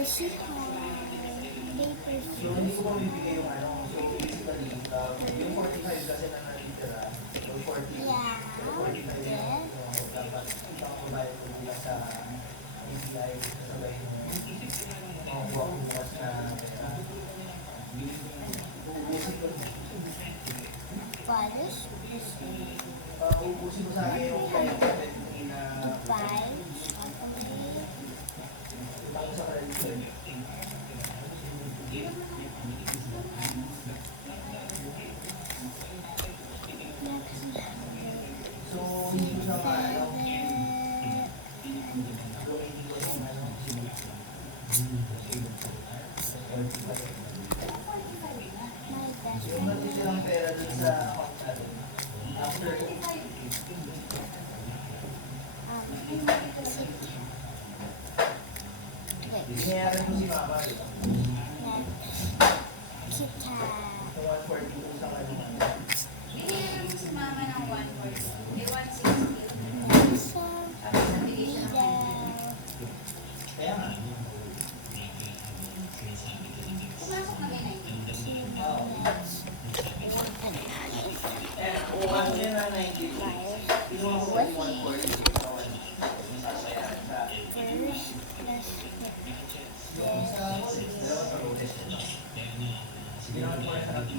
So, hindi ko pa bibigay yung ano. So, basically, yung 45 kasi na natitira, yung 40, yung 45 yung dapat ibang kumain ko mula sa ACI, kasabay mo, makukuha ko bukas na pera. Uubusin ko. Uubusin ko sa akin yung kaya ko na utang ko sa credit card. So, hindi ko siya maano. Gawin ko yung ano. Yung natitirang pera dun sa account natin. After binayaran ko si Mama, di ba? Yung 142 sa kanila. Binayaran mo si Mama ng 140. May 160. Tapos nabigay siya ng 150. Kaya nga. Pumasok na kay 90. Oo. Kuha niya na 90. Pinuha ko yung 140. Yung sa dalawa sa roles. Ginawa ko na sa akin.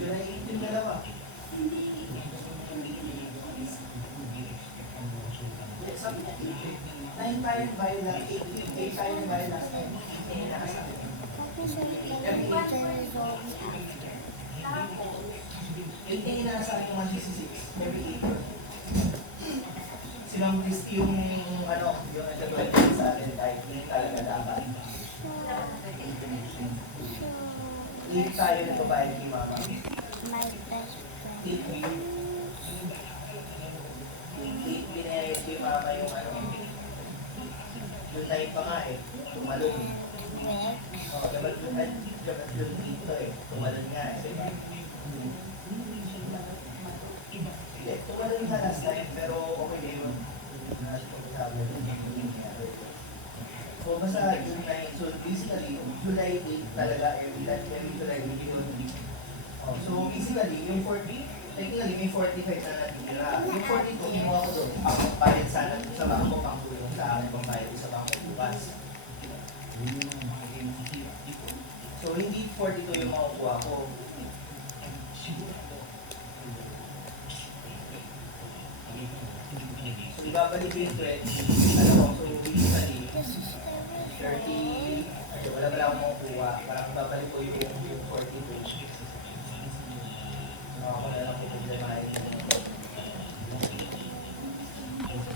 July 18 dalawa. Sabi niya, 9 tayo by last 8 tayo by last time. Hindi nakasabi. 18 na sa akin 166. Maybe 8. Si Ma'am Christy yung ano, yung nagkatulad sa akin kahit hindi talaga dapat. 8 tayo na babae ni Mama. 8 binayad kay Mama yung ano. Yung tayo pa nga eh. Tumalon. Oo, dapat yung dito eh. Tumalon nga eh. Diba? Hindi, tumalon sa last time pero okay na yun. So basta June 9, so basically, July 8 talaga, every July 8 yun. So basically, yung 40, technically may 45 na natitira. Yung 42, kinuha ko doon. Ako bayad sana sa bangko, pangkulong sa akin, pambayad ko sa bangko bukas. So hindi 42 yung makukuha ko. So ibabalik ko yung 20. Alam mo, so basically, 30, wala akong makukuha. Parang babalik ko yung 42. Ako na lang po problemahin.